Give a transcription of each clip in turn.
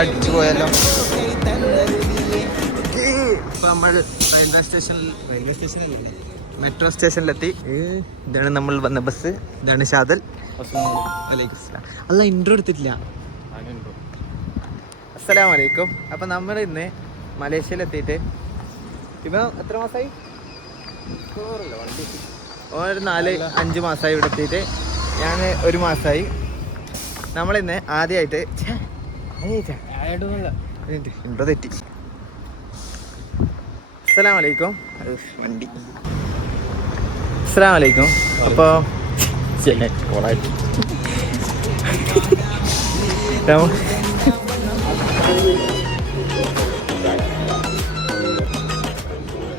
അടിച്ചു പോയാലോ. ഇപ്പൊ നമ്മൾ റെയിൽവേ സ്റ്റേഷനിലല്ലേ മെട്രോ സ്റ്റേഷനിലെത്തി. ഇതാണ് നമ്മൾ വന്ന ബസ്. ഇതാണ് ഷാദൽ. അല്ല ഇൻട്രോ എടുത്തിട്ടില്ല. അസ്സലാമു അലൈക്കും. അപ്പം നമ്മൾ ഇന്ന് മലേഷ്യയിലെത്തിയിട്ട് ഇപ്പം എത്ര മാസമായി? ഒരു 4-5 മാസമായി ഇവിടെ എത്തിയിട്ട്. ഞാൻ 1 മാസമായി. നമ്മളിന്ന് ആദ്യമായിട്ട് ഇൻട്രോ തെറ്റി. അസ്സലാമലൈക്കും. വണ്ടി അസ്സലാമലൈക്കും. അപ്പോൾ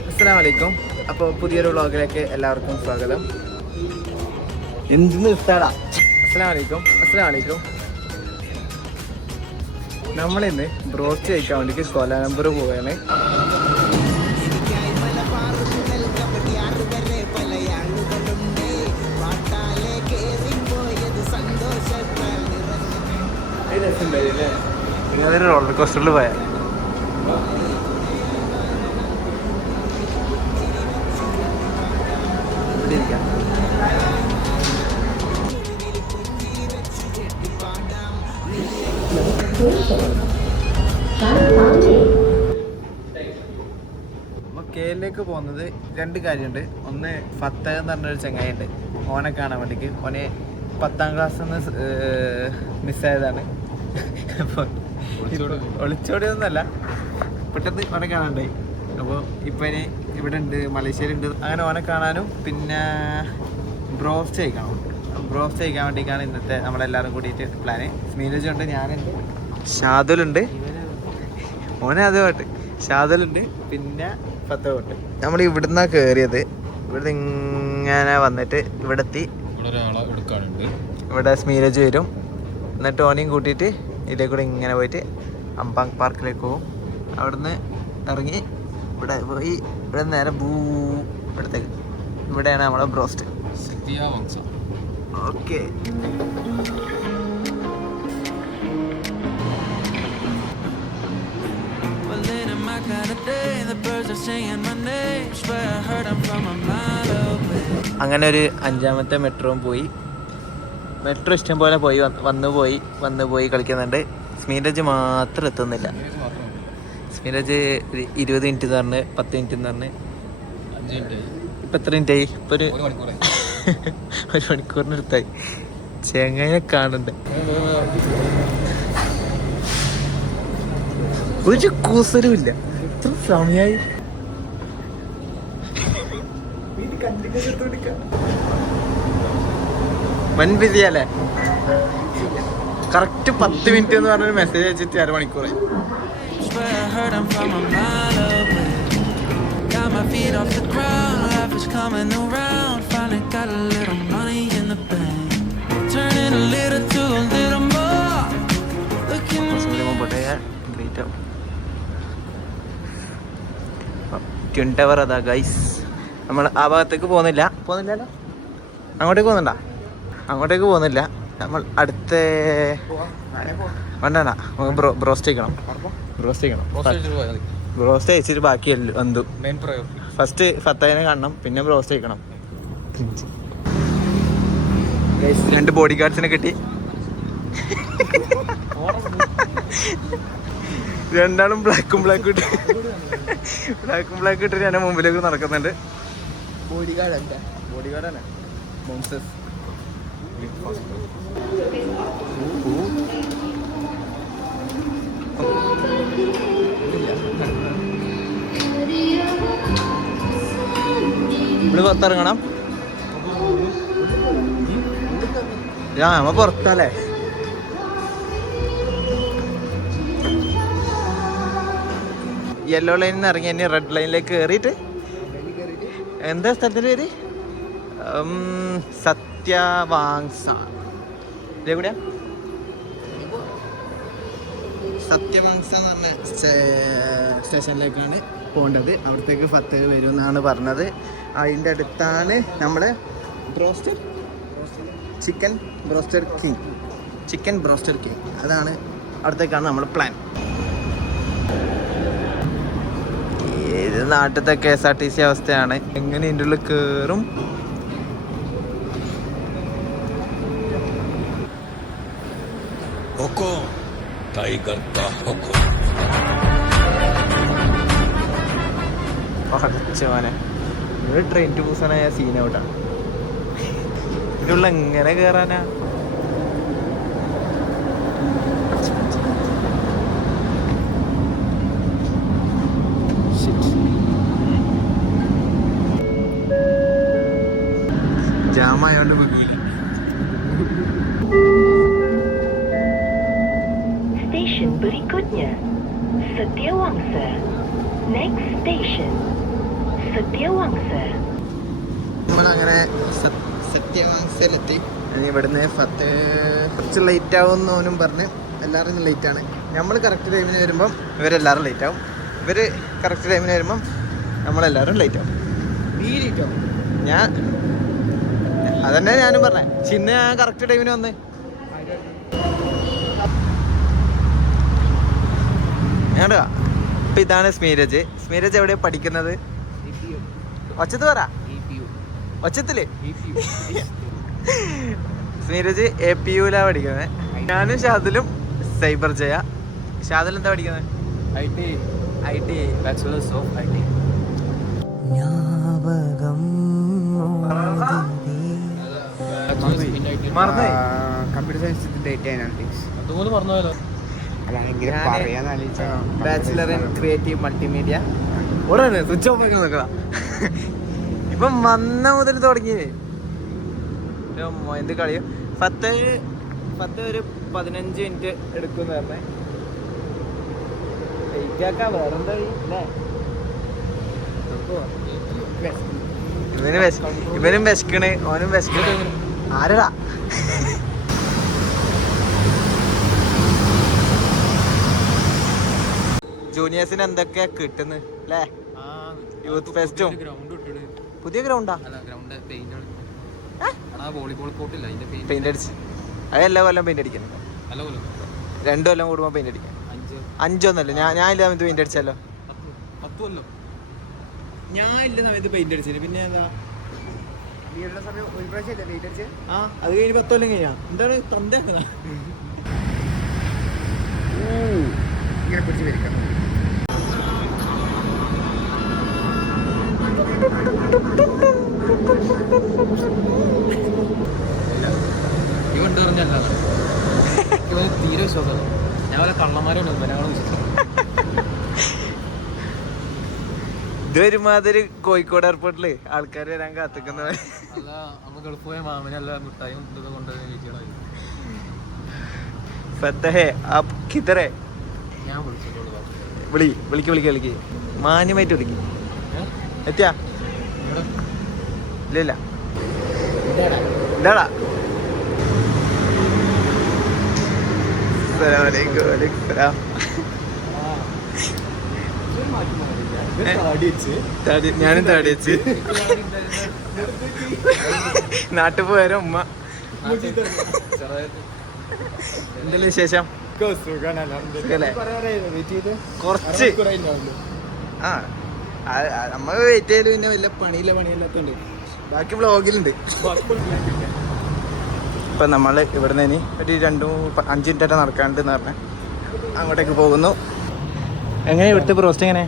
അസ്സലാമലൈക്കും. അപ്പോൾ പുതിയൊരു വ്ളോഗിലേക്ക് എല്ലാവർക്കും സ്വാഗതം. അസ്സലാമലൈക്കും. നമ്മളിന്ന് ബ്രോസ്റ്റ് കഴിക്കാൻ വേണ്ടിയിട്ട് കോലാലംപൂർ പോവുകയാണ്. അതൊരു റോളർ കോസ്റ്ററിൽ പോയാൽ കേരളയിലേക്ക് പോകുന്നത് 2 കാര്യമുണ്ട്. ഒന്ന് ഫത്തഹ് എന്ന് പറഞ്ഞൊരു ചങ്ങായിണ്ട്, ഓനെ കാണാൻ വേണ്ടിക്ക്. ഓനെ 10ാം ക്ലാസ്സിൽ നിന്ന് മിസ്സായതാണ്. അപ്പോൾ ഒളിച്ചോടിയൊന്നുമല്ല, പെട്ടെന്ന് ഓനെ കാണാണ്ടായി. അപ്പോൾ ഇപ്പം ഇനി ഇവിടെ ഉണ്ട്, മലേഷ്യയിലുണ്ട്. അങ്ങനെ ഓനെ കാണാനും പിന്നെ ബ്രോസ്റ്റ് കഴിക്കാൻ വേണ്ടിയിട്ടാണ് ഇന്നത്തെ നമ്മളെല്ലാവരും കൂടിയിട്ട് പ്ലാന്. സ്മീരജ് ഉണ്ട്, ഞാനുണ്ട്, ഷാദുലുണ്ട്, ഓനെ അതുമായിട്ട് ഷാദുലുണ്ട്, പിന്നെ ഫത്തഹുണ്ട്. നമ്മൾ ഇവിടുന്നാണ് കയറിയത്. ഇവിടുന്ന് ഇങ്ങനെ വന്നിട്ട് ഇവിടെ എത്തി. ഇവിടെ സ്മീരജ് വരും. എന്നിട്ട് ഓനെയും കൂട്ടിയിട്ട് ഇതിലേ കൂടെ ഇങ്ങനെ പോയിട്ട് അംബാങ് പാർക്കിലേക്ക് പോകും. അവിടുന്ന് ഇറങ്ങി ഇവിടെ പോയി ഇവിടെ നേരെ ഇവിടത്തേക്ക്. ഇവിടെയാണ് നമ്മളെ ബ്രോസ്റ്റ്. ഓക്കെ. അങ്ങനെ ഒരു 5ാമത്തെ മെട്രോയും പോയി. മെട്രോ ഇഷ്ടം പോലെ പോയി വന്നു പോയി കളിക്കുന്നുണ്ട്. സ്മീരജ് മാത്രം എത്തുന്നില്ല. സ്മീരജ് ഒരു 20 മിനിറ്റ് എന്ന് പറഞ്ഞ് 10 മിനിറ്റ് എന്ന് പറഞ്ഞ് ഇപ്പം എത്ര മിനിറ്റായി? ഇപ്പോൾ ഒരു 1 മണിക്കൂറിനടുത്തായി. ചെങ്ങനെ കാണണ്ടേ, ഒരു കൂസലും ഇല്ല. എത്ര സമയമായി വൻ ബിസിയല്ലേ. കറക്റ്റ് 10 മിനിറ്റ് എന്ന് പറഞ്ഞൊരു മെസ്സേജ് അയച്ചിട്ട് 1/2 മണിക്കൂറായി. ട്വിൻ ടവർ അതാ ഗൈസ്. നമ്മൾ ആ ഭാഗത്തേക്ക് പോകുന്നില്ലല്ലോ. അങ്ങോട്ടേക്ക് പോകുന്നില്ല. നമ്മൾ അടുത്ത വേണ്ട ബ്രോസ്റ്റ് കഴിച്ചിട്ട് ബാക്കിയല്ലോ എന്തു. ഫസ്റ്റ് ഫത്തഹിനെ കാണണം, പിന്നെ ബ്രോസ്റ്റ് കഴിക്കണം. 2 ബോഡി ഗാർഡ്സിനെ കിട്ടി. രണ്ടാളും ബ്ലാക്കും ഇട്ടിട്ട് എൻ്റെ മുമ്പിലേക്ക് നടക്കുന്നുണ്ട്. ബോഡി ഗാർഡാണ് മോൺസസ്. ഇവിടെ പുറത്തിറങ്ങണം. നമ്മ പുറത്തല്ലേ. യെല്ലോ ലൈനിൽ നിന്ന് ഇറങ്ങി ഇനി റെഡ് ലൈനിലേക്ക് കയറിയിട്ട് എന്താ സ്ഥലത്തിൻ്റെ പേര്? സത്യവാങ്സ. ഇതെവിടെയാ? സത്യവാങ്സ എന്ന് പറഞ്ഞ സ്റ്റേഷനിലേക്കാണ് പോകേണ്ടത്. അവിടത്തേക്ക് ഫത്തഹ് വരും എന്നാണ് പറഞ്ഞത്. അതിൻ്റെ അടുത്താണ് നമ്മുടെ ചിക്കൻ ബ്രോസ്റ്റർ കിങ്. അതാണ് അടുത്തേക്കാണ് നമ്മൾ പ്ലാൻ. ഇത് നാട്ടിലത്തെ KSRTC അവസ്ഥയാണ്. എങ്ങനെ ഇതിൻ്റെ ഉള്ളിൽ കയറും? പഠിച്ചോനെ, ഒരു ട്രെയിൻ ടു പൂസാനായ സീൻ ഔട്ടാണ്. ഇതിൻ്റെ ഉള്ളിൽ എങ്ങനെ കയറാനാ? ജാമായോണ്ട് Station berikutnya Setiawangsa. Next station Setiawangsa. നമ്മളങ്ങനെ സത്യവാങ്സയിലെത്തി. ഇവിടുന്ന് കുറച്ച് ലേറ്റ് ആവുമെന്നോനും പറഞ്ഞ് എല്ലാവരും ലേറ്റാണ്. നമ്മൾ കറക്റ്റ് ടൈമിന് വരുമ്പം ഇവരെല്ലാവരും ലേറ്റ് ആവും. ഇവർ കറക്റ്റ് ടൈമിന് വരുമ്പം നമ്മളെല്ലാവരും ലേറ്റ് ആവും. നീ ലേറ്റ് ആവും. അതന്നെ ഞാനും പറഞ്ഞേ. ഇന്ന് ഞാൻ കറക്റ്റ് ടൈമിന് വന്ന്. ഞാണ്ടാ ഇപ്പം ഇതാണ് സ്മീരജ്. സ്മീരജ് എവിടെയാണ് പഠിക്കുന്നത്? ഒച്ചത്ത് പറ. ഒച്ചത്തില് സ്മീരജ് APUലാണ് പഠിക്കുന്നത്. ഞാനും ഷാദിലും സൈബർ ജയ. ഷാദിൽ എന്താ പഠിക്കുന്നത്? IT bachelor's of IT. Computer science data analytics. Bachelor in creative multimedia. Switch off ആക്കി നോക്കുക. ഇപ്പം വന്ന മുതൽ തുടങ്ങി എന്ത് കളിയോ. 10 ഒരു 15 മിനിറ്റ് എടുക്കുമെന്ന് പറഞ്ഞേ. ലേറ്റാക്കാ, വേറെന്താ അല്ലേ? ഇവനും വിശക്കണ്, ഓനും വിശക്കണ്. ആരടാ ജൂനിയേഴ്സിന് എന്തൊക്കെയാ കിട്ടുന്നത് അല്ലേ? യൂത്ത് ഫെസ്റ്റും പുതിയ ഗ്രൗണ്ടാ. പെയിന്റ് അടിച്ച് അത് എല്ലാ കൊല്ലം പെയിന്റ് അടിക്കുന്നത്. 2 കൊല്ലം കൂടുമ്പോ പെയിന്റ് അടിക്കാം. 5 ഒന്നല്ല. ഞാൻ ഇല്ല സമയത്ത് പെയിന്റ് അടിച്ചല്ലോ. 10 കൊല്ലം ഞാൻ ഇല്ല സമയത്ത് പെയിന്റ് അടിച്ചത്. പിന്നെ എന്താ അത് കഴിഞ്ഞ് 10 കൊല്ലം കഴിഞ്ഞാ എന്താണ് തന്ത ഇങ്ങനെ പിടിച്ച് വരിക്കാം. ഇവൻ പറഞ്ഞല്ല ഇവന് തീരെ വിശ്വാസമല്ല. ഞാൻ വല്ല കള്ളന്മാരാണ് ഞങ്ങൾ വിശ്വസിക്കുന്നത്. ഇതൊരുമാതിരി കോഴിക്കോട് എയർപോർട്ടില് ആൾക്കാർ വരാൻ കാത്തിക്കുന്ന അല്ല, നമ്മ ഗൾഫ് പോയ മാമനല്ല മിഠായും ഇതൊക്കെ കൊണ്ട് ചോദിച്ചേ. ഞാൻ വിളിച്ചോളൂ. വിളിക്ക് മാന്യമായിട്ട് വിളിക്ക്. എത്തിയാ? ഇല്ല എന്താടാ? ഞാനും താടി വെച്ച് നാട്ടിൽ പോയാലും ഉമ്മ. എന്തെല്ലാം വിശേഷം? കുറച്ച് നമ്മ വെയിറ്റ് ചെയ്യല്. പിന്നെ വലിയ പണിയില്ലാത്തോണ്ട് ബാക്കി വ്ളോഗിലുണ്ട്. ഇപ്പൊ നമ്മള് ഇവിടുന്ന് ഇനി ഒരു 2-5 മിനിറ്റ് നടക്കാണ്ടെന്ന് പറഞ്ഞ അങ്ങോട്ടേക്ക് പോകുന്നു. എങ്ങനെ ഇവിടുത്തെ ബ്രോസ്റ്റ് എങ്ങനെ?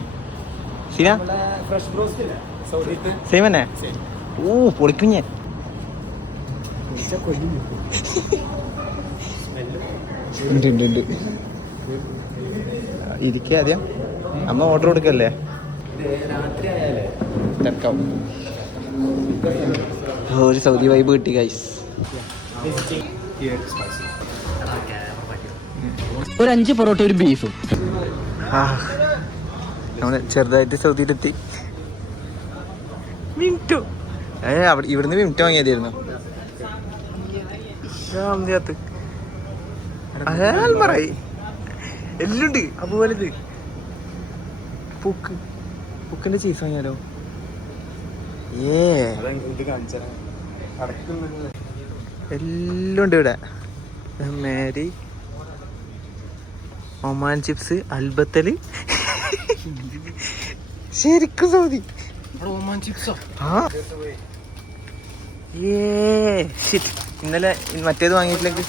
സെയിം തന്നെ? പൊളിക്കുഞ്ഞേ. ഇരിക്കുക ആദ്യം. അമ്മ ഓർഡർ കൊടുക്കല്ലേ? ഒരു സൗദി വൈബ് കിട്ടി ഗൈസ്. ഒരു 5 പൊറോട്ട ഒരു ബീഫും. നമ്മള് ചെറുതായിട്ട് സൗദിയിലെത്തി. മിനിറ്റോ ഇവിടുന്ന് മിനിറ്റ് വാങ്ങിയതായിരുന്നു. എല്ലുണ്ട് അതുപോലെ. പൂക്കിന്റെ ചീസ് വാങ്ങിയാലോ? എല്ലാം ഉണ്ട് ഇവിടെ. മേരി ഒമാൻ ചിപ്സ്, അൽബത്തല്. ശരിക്കും സൗദി. ഒമാൻ ചിപ്സോ? ഇന്നലെ മറ്റേത് വാങ്ങിയിട്ടില്ലെങ്കിൽ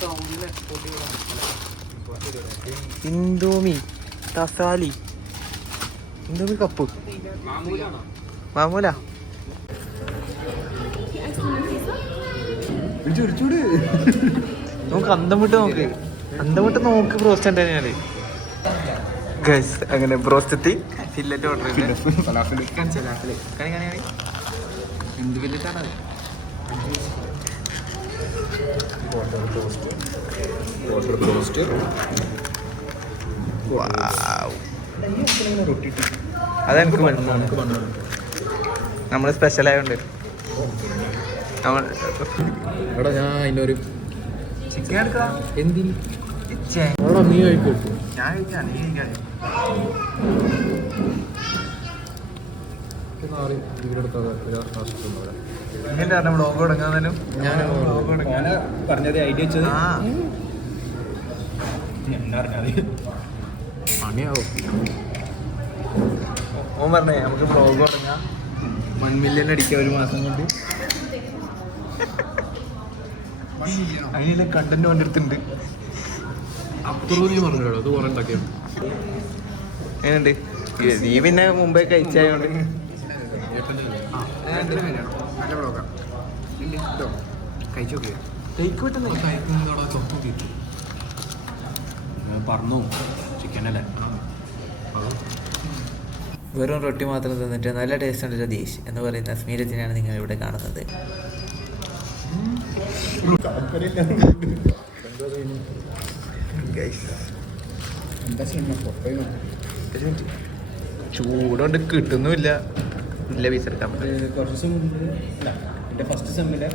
ഇന്തോമി തസാലി, ഇന്തോമി കപ്പ് മാമൂല. നമുക്ക് അന്തം വിട്ട് നോക്ക് ബ്രോസ്റ്റ് തന്നെയാണ് ഗൈസ്. അങ്ങനെ ബ്രോസ്റ്റ് എത്തി. ഫില്ലറ്റ് ഓർഡർ ചെയ്ത് എന്ത് ഫില്ലറ്റാണ്? അതെനിക്ക് നമ്മള് സ്പെഷ്യൽ ആയതുകൊണ്ട് എടാ ഞാൻ അതിനൊരു ചിക്കൻ എടുക്കാം. എന്തിന് ഇച്ചേ നീ കഴിക്കട്ടു. ഞാൻ കഴിക്കാം, നീ കഴിക്കാൻ. ഇങ്ങനെ ബ്ലോഗ് തുടങ്ങാനും ഞാൻ പറഞ്ഞത് ഐഡിയ വെച്ചത് എന്താ പറഞ്ഞത് പണിയാവും. ഓൻ പറഞ്ഞേ നമുക്ക് ബ്ലോഗ് തുടങ്ങാം, 1 മില്യൺ അടിക്കാം ഒരു മാസം കൊണ്ട്. അതിലെ കണ്ടന്റ് കൊണ്ടെടുത്തിട്ടുണ്ട്. അത്ര നീ പറഞ്ഞോ, അത് കുറെ ഉണ്ടാക്കിയാണ്. എങ്ങനെയുണ്ട്? നീ പിന്നെ മുമ്പേ കഴിച്ചായോണ്ട് നല്ല ബ്ലോഗാണ്. കഴിച്ചു നോക്കിയോ? പറഞ്ഞു ചിക്കനല്ലേ. വെറും റൊട്ടി മാത്രം തിന്നിട്ട് നല്ല ടേസ്റ്റ് ഉണ്ട് രതീഷ് എന്ന് പറയുന്ന സ്മീരത്തിനാണ് നിങ്ങൾ ഇവിടെ കാണുന്നത്. ചൂടുകൊണ്ട് കിട്ടുന്നുമില്ല. ഇല്ല പീസ് എടുക്കാൻ പറ്റും. കുറച്ച് ദിവസം മുമ്പ് എൻ്റെ ഫസ്റ്റ് സെമ്മിലെ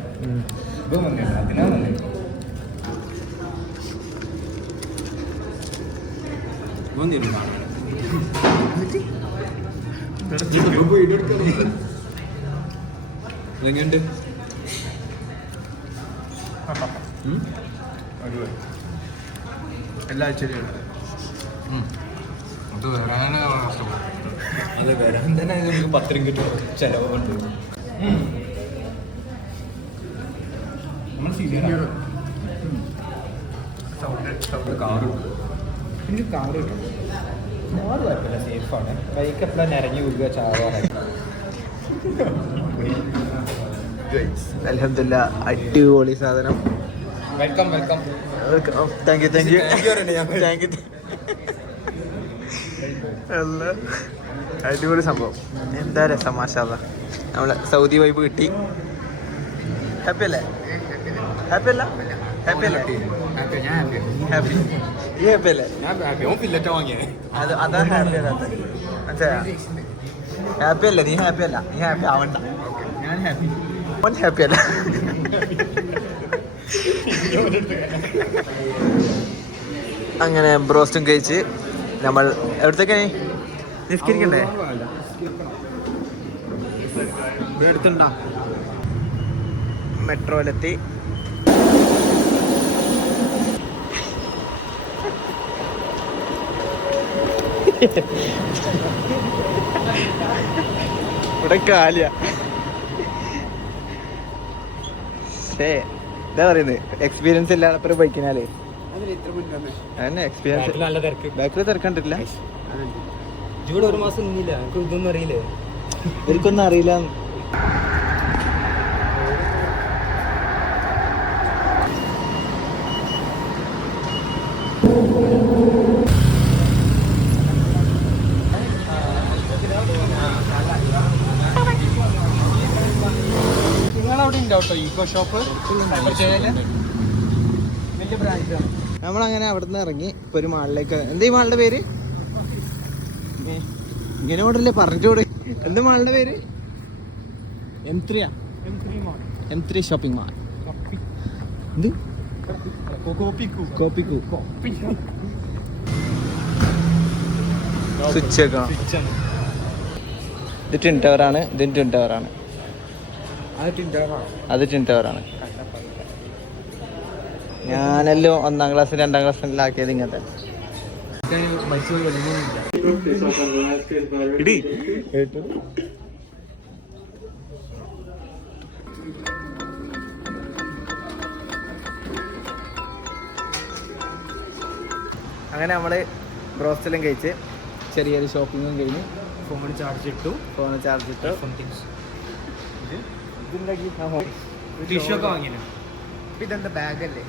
ഇപ്പം വന്നില്ല, അതിനാണ് വന്നത്. എങ്ങനെയുണ്ട്? എല്ലാ ആഴ്ചയിലും അത് വരാനാണ് കഷ്ടപ്പെടും. അത് വരാൻ തന്നെ നമുക്ക് 10 കിട്ടും ചിലവുണ്ട്. നമ്മൾ സീനിയർ കാറ്, എനിക്ക് കാറ് കിട്ടും. കാറ് കുഴപ്പമില്ല, സേഫാണ്. ബൈക്ക് എപ്പോഴാണ് ഇറങ്ങി വീഴുക, ചാവാറായി. അൽഹംദുലില്ലാ അടിപൊളി സാധനം. Welcome welcome. താങ്ക് യു അടിപൊളി സംഭവം. എന്താ രസം, മാഷാല്ലാ. നമ്മളെ സൗദി വൈബ് കിട്ടി. ഹാപ്പി അല്ലേ? ഹാപ്പി അല്ല? ഹാപ്പി അല്ലേ? ഹാപ്പി. ഈ ഹാപ്പി അല്ലേ? ഫില്ലറ്റ് വാങ്ങിയത് അത് അതാ ഹാപ്പി അല്ലാത്ത. മനസ്സിലായോ? ഹാപ്പി അല്ല, നീ ഹാപ്പി അല്ല. നീ ഹാപ്പി ആവണ്ട. ഞാൻ ഹാപ്പി. ഓൻ ഹാപ്പി അല്ല. അങ്ങനെ ബ്രോസ്റ്റും കഴിച്ച് നമ്മൾ എവിടത്തേക്കായി നിസ്കരിക്കണ്ടേ? എടുത്തുണ്ടാ മെട്രോയിലെത്തി. ഇവിടെ കാലിയ എന്താ പറയുന്നത്, എക്സ്പീരിയൻസ് ഇല്ലാതെ ബൈക്കിനാലേ അതന്നെ എക്സ്പീരിയൻസ്. നല്ല തിരക്ക്. ബാക്കിൽ തിരക്കണ്ടിട്ടില്ല. ജൂടെ 1 മാസം നിന്നില്ല, എനിക്ക് ഇതൊന്നും അറിയില്ലേ. ഇവർക്കൊന്നും അറിയില്ല. നിങ്ങളവിടെ ഉണ്ടോ കേട്ടോ ഈക്കോ ഷോപ്പ്? വലിയ ബ്രാഞ്ചാണ്. നമ്മളങ്ങനെ അവിടുന്ന് ഇറങ്ങി ഇപ്പൊ ഒരു മാളിലേക്ക്. എന്താ ഈ മാളുടെ പേര്? ഇങ്ങനെ ഓടല്ലേ പറഞ്ഞോട്. എന്താ മാളുടെ പേര്? M3 shopping mall. എന്ത് കോപ്പിക്കു സ്വിച്ച് വെക്കണം. ഇത് ട്വിൻ ടവറാണ്. ഇത് ട്വിൻ ടവറാണ്. അത് ട്വിൻ ടവറാണ്. ഞാനല്ലോ 1ാം ക്ലാസ് 2ാം ക്ലാസ്സിലാക്കിയത് ഇങ്ങനത്തെ. മരിച്ചു പോയി വലിയൊന്നുമില്ല. ഇടി അങ്ങനെ നമ്മള് ബ്രോസ്റ്റലും കഴിച്ച് ചെറിയൊരു ഷോപ്പിങ്ങും കഴിഞ്ഞ് ഫോൺ ചാർജ് ഇട്ടു. ഫോൺ ചാർജ് ഇട്ടു. ടിഷ്യൂ ഒക്കെ വാങ്ങിയില്ല. ഇതെന്താ ബാഗല്ലേ?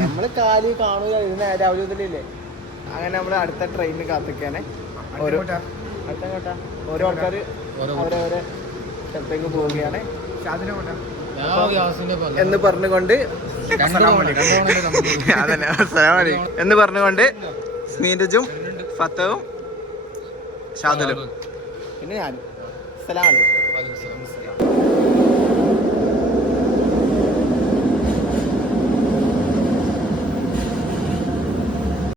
നമ്മള് കാല് കാണൂല, ഇത് രാവിലെ മുതലേ. അങ്ങനെ നമ്മള് അടുത്ത ട്രെയിനിന് കാത്തിക്കാനെ ഓരോ അടുത്ത ഓരോ ആൾക്കാർ അവരവരെ സ്ഥലത്തേക്ക് പോവുകയാണ് എന്ന് പറഞ്ഞുകൊണ്ട് അതന്നെ എന്ന് പറഞ്ഞുകൊണ്ട് സ്നീരജും ഫത്തവും ഷാദുലും പിന്നെ ഞാനും. സലാം അലൈക്കും.